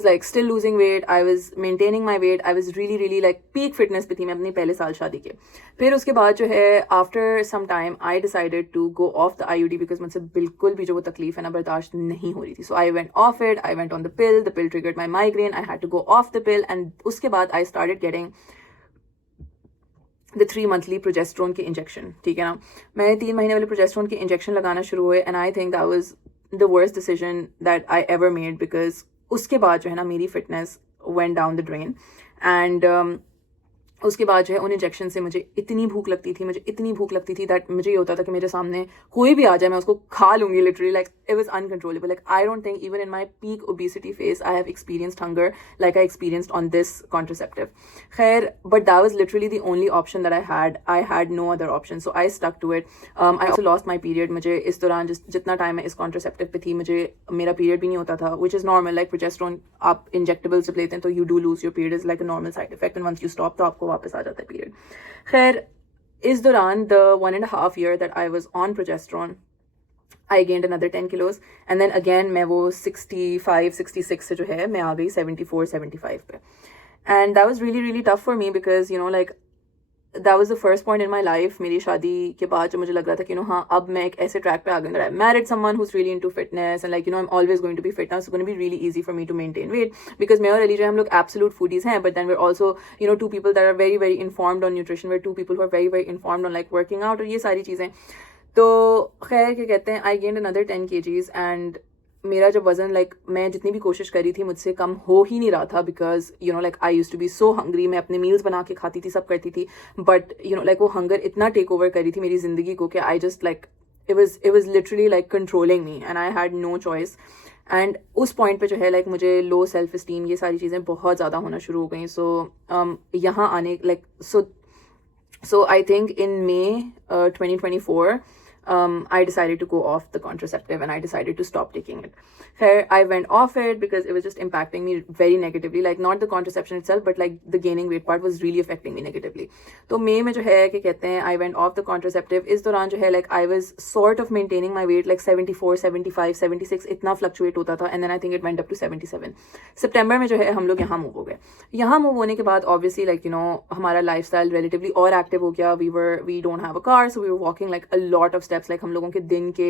like still losing weight, I was maintaining my weight, I was really like peak fitness पे थी मैं अपने पहले साल शादी के. फिर उसके बाद जो है after some time I decided to go off the IUD, because मुझसे बिल्कुल भी जो वो तकलीफ है ना बर्दाश्त नहीं हो रही थी. So I went off it, I went on the pill triggered my migraine, I had to go off the pill, and उसके बाद I started getting the 3 monthly progesterone के injection. ठीक है ना, मैंने 3 महीने वाले progesterone के injection लगाना शुरू हुए, and I think that was the worst decision that I ever made, because उसके बाद जो है ना मेरी fitness went down the drain, and उसके बाद जो है उन इंजेक्शन से मुझे इतनी भूख लगती थी दैट मुझे ये होता था कि मेरे सामने कोई भी आ जाए मैं उसको खा लूंगी literally. Like it was uncontrollable. Like I don't think even in my peak obesity phase I have experienced hunger like I experienced on this contraceptive. खैर but that was literally the only option that I had no other option. So I stuck to it. I also lost my period. मुझे इस दौरान जितना time मैं इस contraceptive पे थी मुझे मेरा पीरियड भी नहीं होता था, which is normal. Like progesterone आप इंजेक्टेबल जब लेते हैं तो you do lose your period, is like a normal side effect, and once you stop तो आपको वापस आ जाता है पीरियड. खैर इस दौरान the 1.5 year that I was on progesterone, I gained another 10 kilos, and then again मैं वो 65-66 से जो है मैं आ गई 74-75 पे. And that was really tough for me, because like that was the first point in my life मेरी शादी के बाद जो मुझे लग रहा था कि हाँ अब मैं एक ऐसे ट्रैक पे आ गई. I married someone who's really into fitness, and like I'm always going to be fit now, so it's going to be really easy for me to maintain weight, because मैं और अली जो हम लोग absolute foodies हैं, but then we're also two people that are very informed on nutrition. We're two people who are very informed on like working out और ये सारी चीज़ें. तो खैर क्या कहते हैं, I gained another 10 kgs, and मेरा जब वज़न लाइक मैं जितनी भी कोशिश करी थी मुझसे कम हो ही नहीं रहा था, because like I used to be so hungry. मैं अपने मील्स बना के खाती थी, सब करती थी, बट लाइक वो हंगर इतना टेक ओवर करी थी मेरी ज़िंदगी को कि I just like it was literally like controlling me, and I had no choice. And उस पॉइंट पे जो है लाइक मुझे लो सेल्फ इस्टीम ये सारी चीज़ें बहुत ज़्यादा होना शुरू हो गई. सो यहाँ आने like so I think in May 2024 I decided to go off the contraceptive and I decided to stop taking it. I went off it because it was just impacting me very negatively, like not the contraception itself but like the gaining weight part was really affecting me negatively. तो May में जो है कि कहते हैं I went off the contraceptive. इस दौरान जो है like I was sort of maintaining my weight like 74, 75, 76 इतना fluctuate होता था and then I think it went up to 77. September में जो है हम लोग यहाँ move हो गए. यहाँ move होने के बाद obviously like you know हमारा lifestyle relatively और active हो गया. We don't have a car so we were walking like a lot of steps. like हम लोगों के दिन के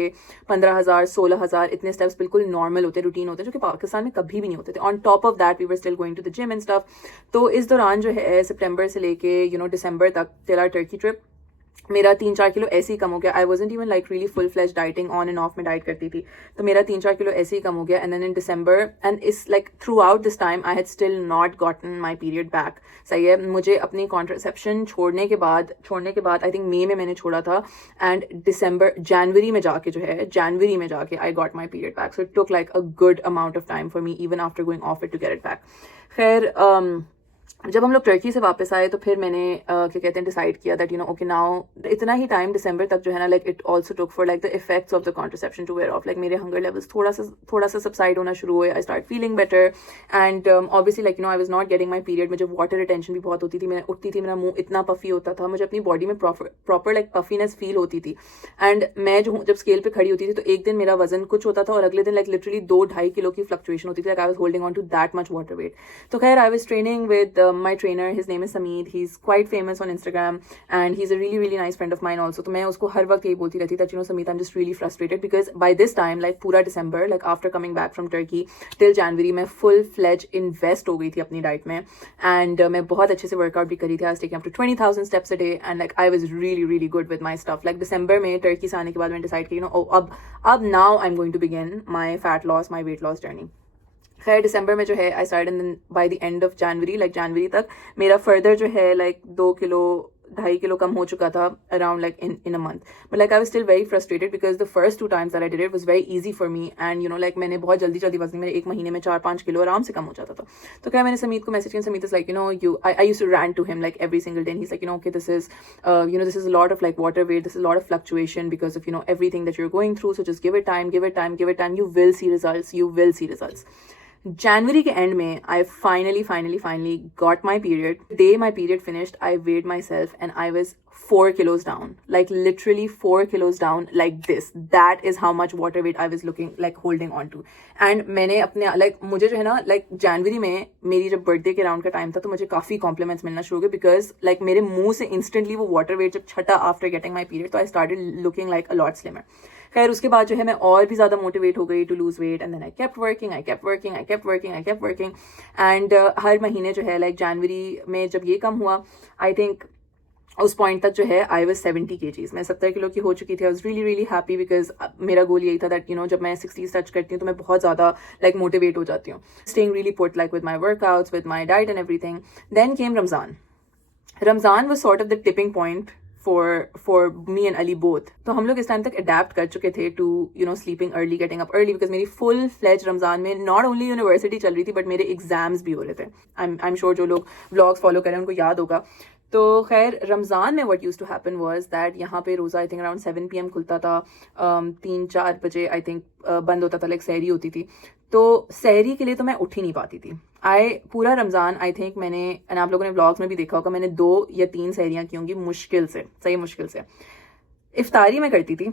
15,000 16,000 इतने steps बिल्कुल normal होते रूटीन होते जो कि पाकिस्तान में कभी भी नहीं होते थे. On top of that we were still going to the gym and stuff. तो इस दौरान जो है सितंबर से लेके you know दिसंबर तक till our Turkey trip मेरा 3-4 किलो ऐसे ही कम हो गया. I wasn't even like really full fledge dieting on and off में डाइट करती थी तो मेरा 3-4 किलो ऐसे ही कम हो गया. And then in December and is like throughout this time I had still not gotten my period back. सही है, मुझे अपनी कॉन्ट्रासेप्शन छोड़ने के बाद आई थिंक मई में मैंने छोड़ा था एंड जनवरी में जाके I got my period back. So it took like a good amount of time for me even after going off it to get it back. खैर जब हम लोग टर्की से वापस आए तो फिर मैंने क्या कहते हैं डिसाइड किया that you know okay now इतना ही टाइम दिसंबर तक जो है ना like it also took for like the effects of the contraception to wear off. Like मेरे हंगर लेवल्स थोड़ा सा सबसाइड होना शुरू हुए. I start feeling better and obviously like you know I was not getting my period. मुझे water retention भी बहुत होती थी. मैं उठती थी मेरा मुंह इतना पफी होता था. मुझे अपनी बॉडी में प्रॉपर लाइक पफीनेस फील होती थी. एंड मैं जब स्केल पे खड़ी होती थी तो एक दिन मेरा वजन कुछ होता था और अगले दिन लाइक लिटरली 2-2.5 किलो की फ्लक्चुएशन होती थी. Like I was holding on to that much water weight. तो खैर I was training with my trainer. His name is Sameed. He's quite famous on Instagram and he's a really nice friend of mine also. तो मैं उसको हर वक्त यही बोलती रहती that you know Sameed, I'm just really frustrated because by this time like पूरा December like after coming back from Turkey till January मैं full fledged invest हो गई थी अपनी डाइट में and मैं बहुत अच्छे से वर्कआउट भी करी थी. I was taking up to 20,000 steps a day and like I was really good with my stuff. Like December में Turkey से आने के बाद मैंने decide किया you know अब now I'm going to begin my fat loss, my weight loss journey. खैर दिसंबर में जो है I start and by the end of January like जनवरी तक मेरा फर्दर जो है लाइक 2-2.5 किलो कम हो चुका था around like in a month. But like I was still very frustrated because the first 2 times that I did it was very easy for me and you know like मैंने बहुत जल्दी वजन मेरे 1 महीने में 4-5 किलो आराम से कम हो जाता था. तो क्या मैंने समीत को मैसेज किया. Sameet is like you know I used to rant to him like every single day and he's like you know okay this is this is a lot of like water weight, this is a lot of fluctuation because of you know everything that you're going through, so just give it time, you will see results. January के end में I finally got my period. The day my period finished, I weighed myself and I was 4 kilos down. Like literally 4 kilos down like this. That is how much water weight I was looking like holding on to. And मैंने अपने like मुझे जो है ना like January में मेरी जब birthday के राउंड का टाइम था तो मुझे काफ़ी compliments मिलना शुरू हो गए because like मेरे मुंह से instantly वो water weight जब छटा after getting my period तो I started looking like a lot slimmer. खैर उसके बाद जो है मैं और भी ज़्यादा मोटिवेट हो गई to lose weight and then I kept working and हर महीने जो है लाइक जनवरी में जब ये कम हुआ आई थिंक उस पॉइंट तक जो है आई वाज 70 kgs. मैं 70 किलो की हो चुकी थी. I was really happy because मेरा गोल यही था दैट यू नो जब मैं 60s टच करती हूँ तो मैं बहुत ज़्यादा लाइक मोटिवेट हो जाती हूँ. Staying really put like with my workouts with my diet and everything. Then came Ramzan was sort of the tipping point for me and Ali both. तो हम लोग इस टाइम तक अडेप्ट कर चुके थे to you know sleeping early, getting up early because मेरी full fledged Ramzan में not only यूनिवर्सिटी चल रही थी but मेरे एग्जाम्स भी हो रहे थे. I'm sure जो लोग व्लॉग्स फॉलो करें उनको याद होगा. तो खैर रमज़ान में what used to happen was that यहाँ पे रोज़ा आई थिंक अराउंड 7 PM खुलता था. 3-4 बजे आई थिंक बंद होता था. लाइक सहरी होती थी तो सहरी के लिए तो मैं उठ ही नहीं पाती थी. पूरा रमज़ान आई थिंक मैंने आप लोगों ने व्लॉग्स में भी देखा होगा मैंने 2 या 3 सहरियाँ की होंगी मुश्किल से. इफ्तारी में करती थी.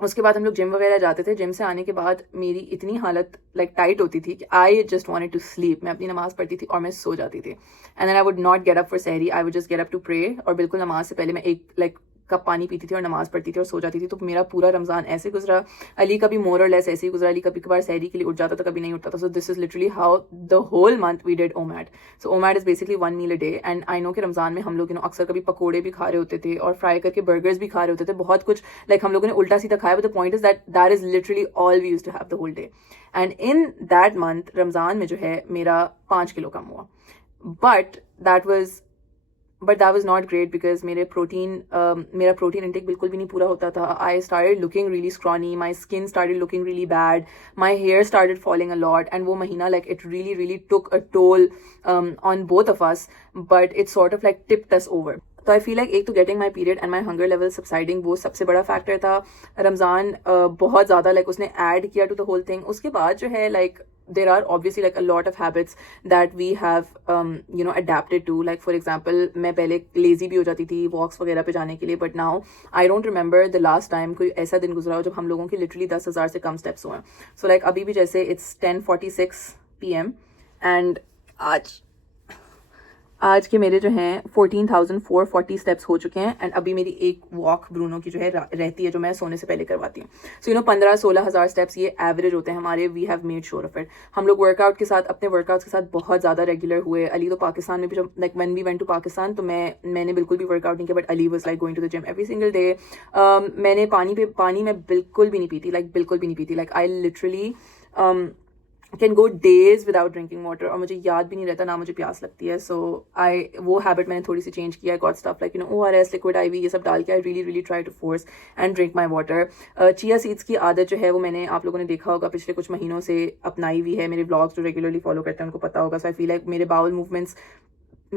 उसके बाद हम लोग जिम वगैरह जाते थे. जिम से आने के बाद मेरी इतनी हालत लाइक टाइट होती थी कि I just wanted to sleep. मैं अपनी नमाज़ पढ़ती थी और मैं सो जाती थी. And then I would not get up for sehri. I would just get up to pray और बिल्कुल नमाज से पहले मैं एक लाइक कप पानी पीती थी और नमाज पढ़ती थी और सो जाती थी. तो मेरा पूरा रमज़ान ऐसे गुजरा. अली का भी मोर और लेस ऐसे ही गुजरा. अली कभी कभार सहरी के लिए उठ जाता था, कभी नहीं उठता था. So this is literally how the whole month we did OMAD. So OMAD is basically 1 meal a day. And I know कि रमज़ान में हम लोग अक्सर कभी पकोड़े भी खा रहे होते थे और फ्राई करके बर्गर्स भी खा रहे होते थे. बहुत कुछ लाइक हम लोगों ने उल्टा सीधा खाया. But the point is that is literally all we used to have the whole day. And in that month Ramzan में जो है मेरा 5 किलो कम हुआ. But that was but that was not great because मेरा प्रोटीन इंटेक बिल्कुल भी नहीं पूरा होता था. I started looking really scrawny, my skin started looking really bad, my hair started falling a lot, and वो महीना like it really really took a toll on both of us, but it sort of like tipped us over. तो I feel like एक तो getting my period and my hunger level subsiding वो सबसे बड़ा factor था. रमज़ान बहुत ज़्यादा like उसने ऐड किया टू द होल थिंग. उसके बाद जो है like there are obviously like a lot of habits that we have adapted to. Like for example, मैं पहले lazy भी हो जाती थी walks वगैरह पे जाने के लिए, but now I don't remember the last time कोई ऐसा दिन गुजरा हो जब हम लोगों के literally 10,000 से कम steps हुए. So like अभी भी जैसे it's 10:46 PM and आज के मेरे जो हैं 14,440 स्टेप्स हो चुके हैं. एंड अभी मेरी एक वॉक ब्रूनो की जो है रहती है जो मैं सोने से पहले करवाती हूँ. सो 15-16 हज़ार स्टेप्स ये एवरेज होते हैं हमारे. We have made sure of it. हम लोग वर्कआउट के साथ अपने वर्कआउट्स के साथ बहुत ज़्यादा रेगुलर हुए. अली तो पाकिस्तान में भी जब like when we went to Pakistan तो मैंने बिल्कुल भी वर्कआउट नहीं किया, but Ali was like going to the gym every single day. मैंने पानी में बिल्कुल भी नहीं पीती, लाइक बिल्कुल भी नहीं पीती. Like I literally can go days without drinking water, और मुझे याद भी नहीं रहता ना मुझे प्यास लगती है. सो वो हैबिट मैंने थोड़ी सी चेंज किया. Got stuff like ORS, liquid IV ये सब डाल के I really really try to force and drink my water. Chia seeds की आदत जो है वो मैंने आप लोगों ने देखा होगा पिछले कुछ महीनों से अपनाई हुई है. मेरे ब्लॉग्स जो रेगुलरली फॉलो करते हैं उनको पता होगा. सो आई फील लाइक मेरे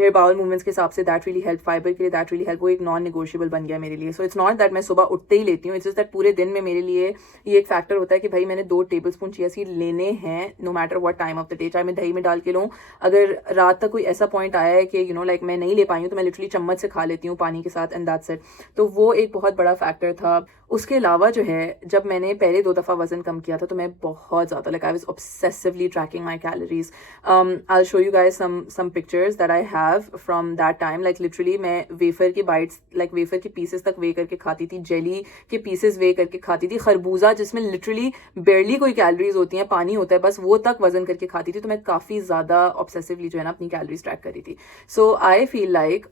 बाउल मूवमेंट्स के हिसाब say that really help. Fibre के लिए दैट रियली हेल्प. वो एक नॉन नेगोशिएबल बन गया मेरे लिए. सो इट्स नॉट दैट मैं सुबह उठते ही लेती हूँ, इट्स जस्ट दैट पूरे दिन में मेरे लिए ये एक फैक्टर होता है कि भाई मैंने 2 टेबलस्पून चिया सीड लेने हैं no matter what time of the day. चाहे मैं दही में डाल के लूँ, अगर रात तक कोई ऐसा पॉइंट आया है कि लाइक मैं नहीं ले पाई हूँ तो मैं लिटरली चम्मच से खा लेती हूँ पानी के साथ, एंड दैट्स इट. तो वो एक बहुत बड़ा फैक्टर था. उसके अलावा जो है जब मैंने पहले 2 दफ़ा वजन कम किया था तो मैं बहुत ज़्यादा like I was obsessively tracking my calories. I will show you guys some pictures that I have from that time. Like literally मैं वेफर की बाइट्स लाइक वेफर के पीसेस तक वे करके खाती थी, जेली के पीसेस वे करके खाती थी, खरबूजा जिसमें लिटरली बेरली कोई कैलोरीज होती हैं, पानी होता है बस, वो तक वजन करके खाती थी. तो मैं काफ़ी ज़्यादा ऑब्सेसिवली जो है ना अपनी कैलोरीज ट्रैक करी थी. So I feel like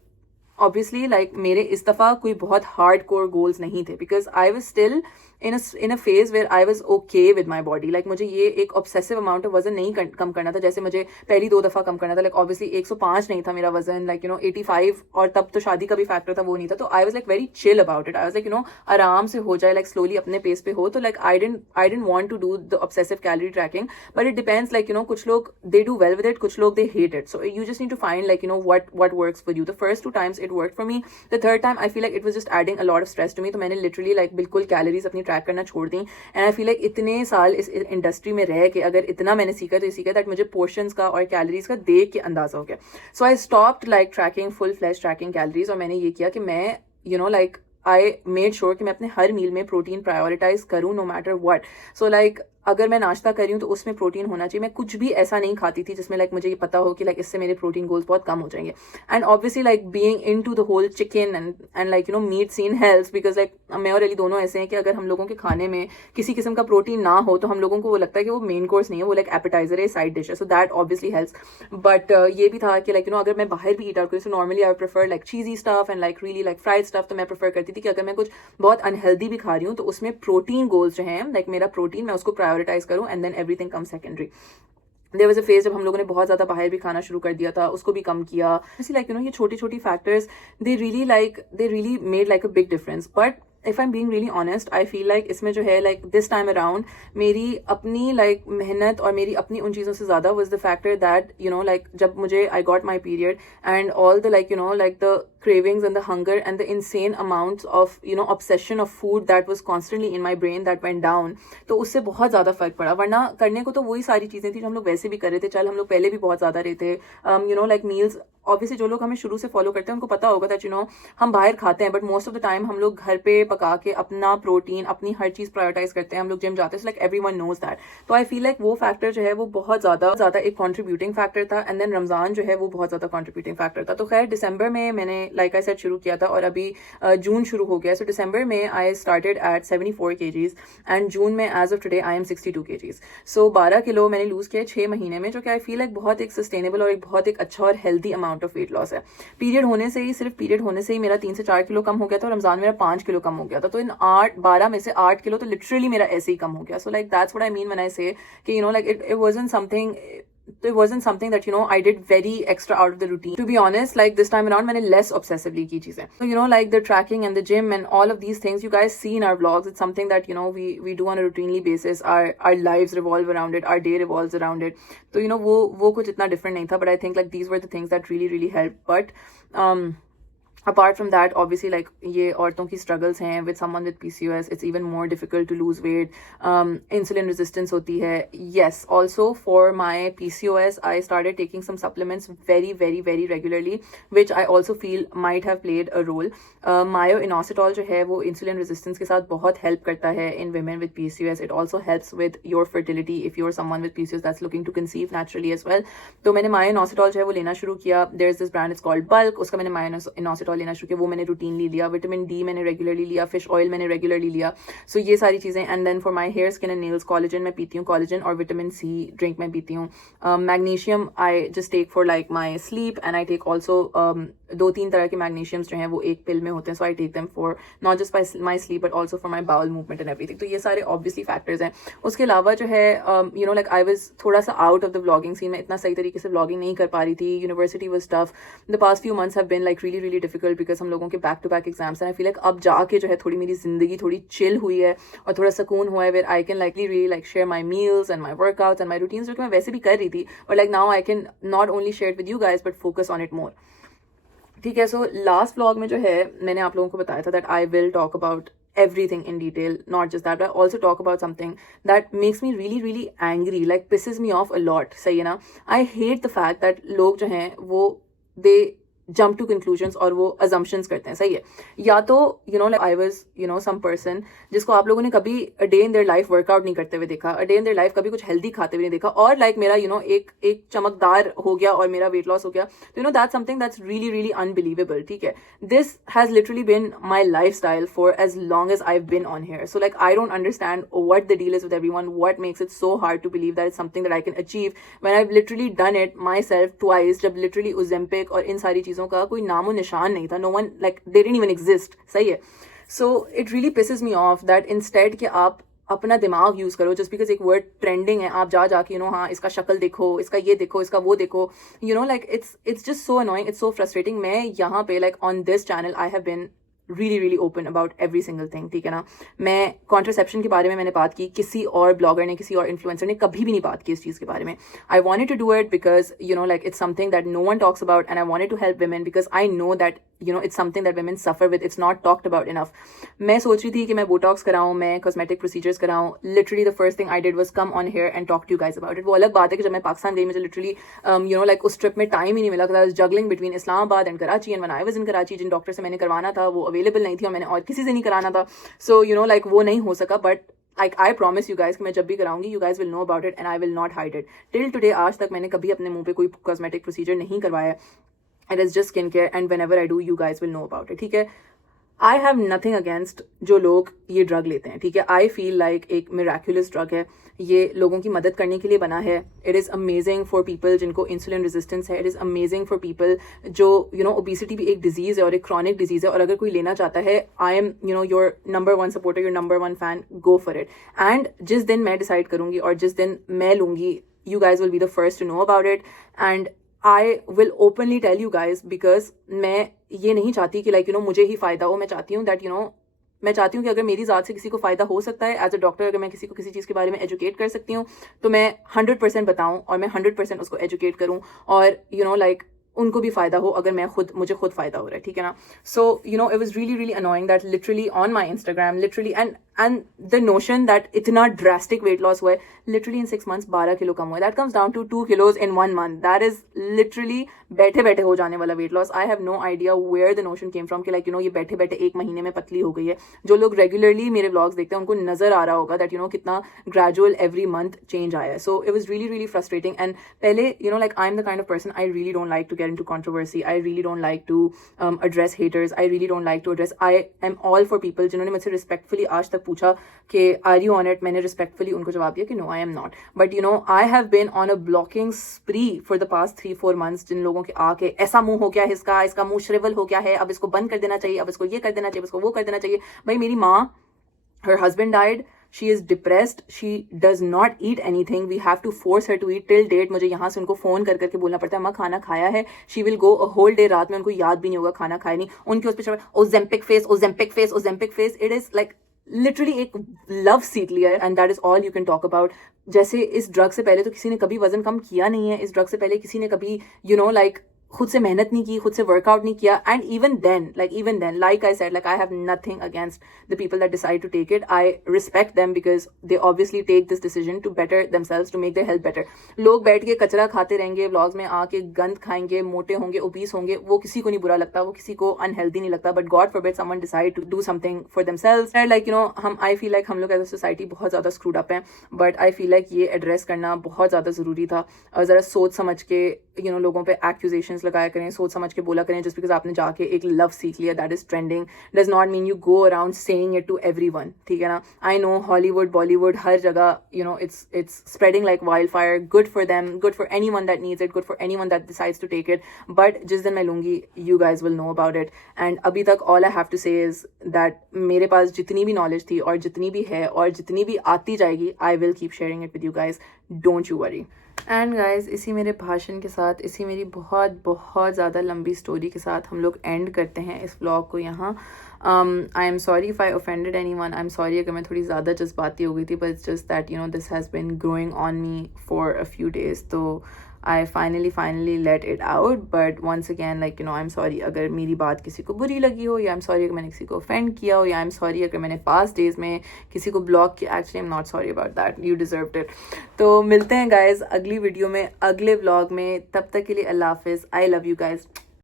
obviously like मेरे इस दफ़ा कोई बहुत हार्ड कोर गोल्स नहीं थे, because I was still in a phase where I was okay with my body. like मुझे ये एक obsessive amount of वजन नहीं कम करना था जैसे मुझे पहली 2 दफ़ा कम करना था. like obviously 105 नहीं था मेरा वजन, like 85, और तब तो शादी का भी फैक्टर था, वो नहीं था. तो I was like very chill about it. I was like आराम से हो जाए, like slowly अपने पेस पे हो. तो like I didn't want to do the obsessive calorie tracking, but it depends. like कुछ लोग they do well with it, कुछ लोग they hate it. so you just need to find like what works for you. the first 2 times it worked for me. the third time I feel like it was just adding a lot of stress to me. तो मैंने literally like बिल्कुल calories अपनी track करना छोड़ दी. And I feel like इतने साल इस industry में रह के अगर इतना मैंने सीखा तो ये सीखा दैट मुझे पोर्शंस का और कैलोरीज का देख के अंदाजा हो गया. So I stopped like tracking full flash tracking calories, और मैंने ये किया कि मैं लाइक आई मेड श्योर कि मैं अपने हर मील में प्रोटीन प्रायोरिटाइज करूँ no matter what. So like अगर मैं नाश्ता कर रही हूँ तो उसमें प्रोटीन होना चाहिए. मैं कुछ भी ऐसा नहीं खाती थी जिसमें लाइक मुझे ये पता हो कि लाइक इससे मेरे प्रोटीन गोल्स बहुत कम हो जाएंगे. And obviously like being into the whole chicken and like meat scene helps, because like मैं और अली दोनों ऐसे हैं कि अगर हम लोगों के खाने में किसी किस्म का प्रोटीन ना हो तो हम लोगों को वो लगता है कि वो मेन कोर्स नहीं है, वो लाइक एपेटाइजर है, साइड डिश है. So that obviously helps. But ये भी था कि लाइक अगर मैं बाहर भी ईट आउट करूँ तो normally I prefer like cheesy stuff and like really like fried stuff. तो मैं प्रेफर करती थी कि अगर मैं कुछ बहुत अनहेल्दी भी खा रही हूँ तो उसमें प्रोटीन गोल्स जो हैं लाइक मेरा प्रोटीन मैं उसको प्रायोरिटाइज करूँ, and then everything come secondary. There was a phase जब हम लोगों ने बहुत ज़्यादा बाहर भी खाना शुरू कर दिया था, उसको भी कम किया. ऐसे लाइक ये छोटी छोटी factors they really made like a big difference. But if I am being really honest I feel like इसमें जो है लाइक दिस टाइम अराउंड मेरी अपनी लाइक मेहनत और मेरी अपनी उन चीज़ों से ज़्यादा was the factor that like जब मुझे आई got my period and all the like like the cravings and the hunger and the insane amounts of obsession of food that was constantly in my brain that went down. तो उससे बहुत ज़्यादा फर्क पड़ा. वरना करने को तो वही सारी चीज़ें थी जो हम लोग वैसे भी कर रहे थे. चल हम लोग पहले भी बहुत ज़्यादा रहे थे. लाइक मील्स ऑब्वियसली जो लोग हमें शुरू से फॉलो करते हैं उनको पता होगा दैट हम बाहर खाते हैं, but most of the time हम लोग घर पे पका के अपना प्रोटीन अपनी हर चीज़ प्रायोरिटाइज करते हैं. हम लोग जिम जाते हैं, लाइक एवरीवन नोज दैट. तो आई फील लाइक वो फैक्टर जो है वो बहुत ज़्यादा एक कॉन्ट्रीब्यूटिंग फैक्टर था. एंड देन रमज़ान जो है वो बहुत ज़्यादा कॉन्ट्रीब्यूटिंग फैक्टर था. तो खैर दिसंबर में मैंने लाइक आई सेड शुरू किया था और अभी जून शुरू हो गया. सो दिसंबर में I started at 74 kgs and जून में as of today I am 62 kgs. सो 12 किलो मैंने लूज किया 6 महीने में, जो कि आई फील लाइक बहुत एक सस्टेनेबल और एक बहुत एक अच्छा और healthy amount of weight loss है. पीरियड होने से ही मेरा 3 से 4 किलो कम हो गया था और रमजान मेरा 5 किलो कम हो गया था. तो इन 12 में से 8 किलो तो लिटरली मेरा ऐसे ही कम हो गया. So like that's what I mean when I से कि like it wasn't something it wasn't something that, you know, I did very extra out of the routine. To be honest, like this time around, मैंने less obsessively की चीजें. So, you know, like the tracking and the gym and all of these things you guys see in our vlogs, it's something that, you know, we do on a routinely basis. Our lives revolve around it. Our day revolves around it. So, you know, वो कुछ इतना different नहीं था, but I think like these were the things that really, really helped. But, apart from that, obviously, like ये औरतों की struggles हैं with someone with PCOS, it's even more difficult to lose weight. Insulin resistance होती है. Yes, also for my PCOS, I started taking some supplements very, very, very regularly, which I also feel might have played a role. Myo-inositol जो है वो insulin resistance के साथ बहुत help करता है in women with PCOS. It also helps with your fertility if you're someone with PCOS that's looking to conceive naturally as well. तो मैंने myo-inositol जो है वो लेना शुरू किया. There's this brand, it's called Bulk. उसका मैंने myo-inositol लेना शुरू किया, वो मैंने रूटीनली लिया. विटामिन डी मैंने रेगुलरली लिया. फिश ऑयल मैंने रेगुलरली लिया. सो ये सारी चीज़ें. And then for my hair, skin and nails, collagen मैं पीती हूँ. कॉलेजन और विटामिन सी ड्रिंक मैं पीती हूँ. Magnesium I just take for like my sleep, and I take also 2-3 तरह के मैग्नीशियम्स जो हैं वो एक पिल में होते हैं. So I take them for not just my sleep but also for my bowel movement and everything. तो ये सारे ऑब्वियसली फैक्टर्स हैं. उसके अलावा जो है you know like I was थोड़ा सा out of the vlogging scene. मैं इतना सही तरीके से व्लॉगिंग नहीं कर पा रही थी. University was tough. The past few months have been like really really difficult because हम लोगों के back to back exams. And I feel like अब जाके जो है थोड़ी मेरी जिंदगी थोड़ी चिल हुई है और थोड़ा सुकून हुआ है, where I can likely really like share my meals and my workouts and my routines, जो कि मैं वैसे भी कर रही थी. और like now I can not only share with you guys but focus on it more. ठीक है. सो लास्ट व्लॉग में जो है मैंने आप लोगों को बताया था that I will talk about everything in detail, not just that, but I also talk about something that makes me really really angry, like pisses me off a lot. सही है ना. I hate the fact that लोग जो हैं वो they jump to conclusions और वो assumptions करते हैं. सही है. या तो you know like I was you know some person जिसको आप लोगों ने कभी a day in their life workout नहीं करते हुए देखा, a day in their life कभी कुछ healthy खाते हुए नहीं देखा, और like मेरा you know एक चमकदार हो गया और मेरा weight loss हो गया. तो you know that's something that's really really unbelievable. ठीक है. This has literally been my lifestyle for as long as I've been on here. So like I don't understand what the deal is with everyone, what makes it so hard to believe that it's something that I can achieve when I've literally done it myself twice, जब literally Ozempic और इन सारी चीज़ों का कोई नामो निशान नहीं था. No one like they didn't even exist. सही है. So it really pisses me off that instead कि आप अपना दिमाग यूज करो जस्ट बिकॉज एक वर्ड ट्रेंडिंग है आप जाके यू नो हाँ इसका शक्ल देखो, इसका ये देखो, इसका वो देखो, you know like it's just so annoying, it's so frustrating. मैं यहाँ पे like on this channel I have been really really open about every single thing. ठीक है ना. मैं कॉन्ट्रासेप्शन के बारे में मैंने बात की, किसी और ब्लॉगर ने, किसी और इन्फ्लुएंसर ने कभी भी नहीं बात की इस चीज़ के बारे में. I wanted to do it because you know like it's something that no one talks about and I wanted to help women because I know that you know it's something that women suffer with, it's not talked about enough. मैं सोच रही थी कि मैं Botox कराऊं, मैं cosmetic procedures कराऊं. Literally the first thing I did was come on here and talk to you guys about it. वो अलग बात है कि जब मैं पाकिस्तान गई मुझे लिटरली यू नो लाइक उस ट्रिप में टाइम ही नहीं मिला. I was juggling between Islamabad and Karachi, and when I was in Karachi जिन डॉक्टर से मैंने करवाना था वो अवेलेबल नहीं थी और मैंने और किसी से नहीं कराना था. सो यू नो लाइक वो नहीं हो सका. But I promise you guys कि मैं जब भी कराऊंगी you guys will know about it and I will not hide it. Till today आज तक मैंने कभी अपने मुंह पे कोई कॉस्मेटिक प्रोसीजर नहीं करवाया. It is just skincare and whenever I do you guys will know about it. ठीक है. I have nothing against जो लोग ये ड्रग लेते हैं. ठीक है. I feel like एक miraculous ड्रग है. ये लोगों की मदद करने के लिए बना है. It is amazing for people जिनको insulin resistance है. It is amazing for people जो you know obesity भी एक disease है और एक chronic disease है. और अगर कोई लेना चाहता है I am you know your number one supporter, your number one fan, go for it. And जिस दिन मैं decide करूँगी और जिस दिन मैं लूँगी you guys will be the first to know about it. And I will openly tell you guys because मैं ये नहीं चाहती कि like you know मुझे ही फ़ायदा हो. मैं चाहती हूँ that you know मैं चाहती हूँ कि अगर मेरी ज़ात से किसी को फ़ायदा हो सकता है एज अ डॉक्टर, अगर मैं किसी को किसी चीज़ के बारे में एजुकेट कर सकती हूँ तो मैं 100% बताऊँ और मैं 100% उसको एजुकेट करूँ और यू नो लाइक उनको भी फ़ायदा हो अगर मुझे खुद फ़ायदा हो रहा है. ठीक है ना. So you know it was really really annoying that literally on my Instagram literally and the notion that इतना ड्रास्टिक वेट लॉस हुआ है. लिटरली इन 6 months 12 किलो कम हुआ है. That comes down to 2 kilos in 1 month. That is literally बैठे बैठे हो जाने वाला weight loss. I have no idea where the notion came from कि लाइक यू नो ये बैठे बैठे 1 महीने में पतली हो गई है. जो लोग रेगुलरली मेरे व्लॉग्स देखते हैं उनको नजर आ रहा होगा दैट यू नो कितना ग्रेजुअल एवरी मंथ चेंज आया है. So it was really really frustrating. And पहले you know like I am the kind of person I really don't like to get into controversy. I really don't like to address haters. I really don't like to address. I am all for people जिन्होंने मुझसे respectfully आज तक पूछा कि are you on it, मैंने respectfully उनको जवाब दिया कि no I am not. But you know I have been on a blocking spree for the past 3-4 months. जिन लोगों के आके ऐसा मुंह हो गया है इसका मुंह श्रिवल हो गया है, अब इसको बंद कर देना चाहिए, अब इसको ये कर देना चाहिए, अब इसको वो कर देना चाहिए. भाई मेरी माँ, her husband died she is depressed, she does not eat anything, we have to force her to eat till date. मुझे यहाँ से उनको फ़ोन कर करके बोलना पड़ता है अम्मा खाना खाया है, she will go a whole day, रात में उनको याद भी नहीं होगा खाना खाया नहीं, उनके उस पर Ozempic face, Ozempic face, Ozempic face, it is like literally एक लव सीख लिया है and that is all you can talk about. जैसे इस ड्रग से पहले तो किसी ने कभी वजन कम किया नहीं है, इस ड्रग से पहले किसी ने कभी लाइक खुद से मेहनत नहीं की, खुद से वर्कआउट नहीं किया, and even then like I said, like I have nothing against the people that decide to take it, I respect them because they obviously take this decision to better themselves, to make their health better. लोग बैठ के कचरा खाते रहेंगे, vlogs में आके गंद खाएंगे, मोटे होंगे, ओबीस होंगे, वो किसी को नहीं बुरा लगता, वो किसी को अनहेल्दी नहीं लगता, but god forbid someone decide to do something for themselves. Like हम आई फील लाइक हम लोग एज अ सोसाइटी बहुत ज़्यादा स्क्रूड अप हैं, बट आई फील लाइक ये एड्रेस करना बहुत ज़्यादा ज़रूरी था। और ज़रा सोच समझ के लोगों पे एक्यूजेशंस लगाया करें, सोच समझ के बोला करें। जस्ट बिकॉज आपने जाके एक लव सीख लिया that is trending does not mean you go around saying it to everyone, ठीक है ना। आई नो हॉलीवुड, बॉलीवुड, हर जगह it's spreading like wildfire, good for them, good for anyone that needs it, good for anyone that decides to take it, but जिस दिन मैं लूँगी you guys will know about it। and अभी तक all I have to say is that मेरे पास जितनी भी knowledge थी और जितनी भी है और जितनी भी आती जाएगी, I will keep sharing it with you guys, don't you worry। And guys इसी मेरे भाषण के साथ, इसी मेरी बहुत बहुत ज़्यादा लंबी स्टोरी के साथ हम लोग एंड करते हैं इस व्लॉग को यहाँ। I am sorry if I offended any one, I am sorry अगर मैं थोड़ी ज़्यादा जज्बाती हो गई थी, but it's just that this has been growing on me for a few days, तो I finally let it out। but once again I'm sorry अगर मेरी बात किसी को बुरी लगी हो, या I'm sorry अगर मैंने किसी को offend किया हो, या I'm sorry अगर मैंने past days में किसी को ब्लॉक किया। actually I'm not sorry about that, you deserved it। तो मिलते हैं guys अगली वीडियो में, अगले व्लॉग में, तब तक के लिए अल्लाह हाफिज़। I love you guys।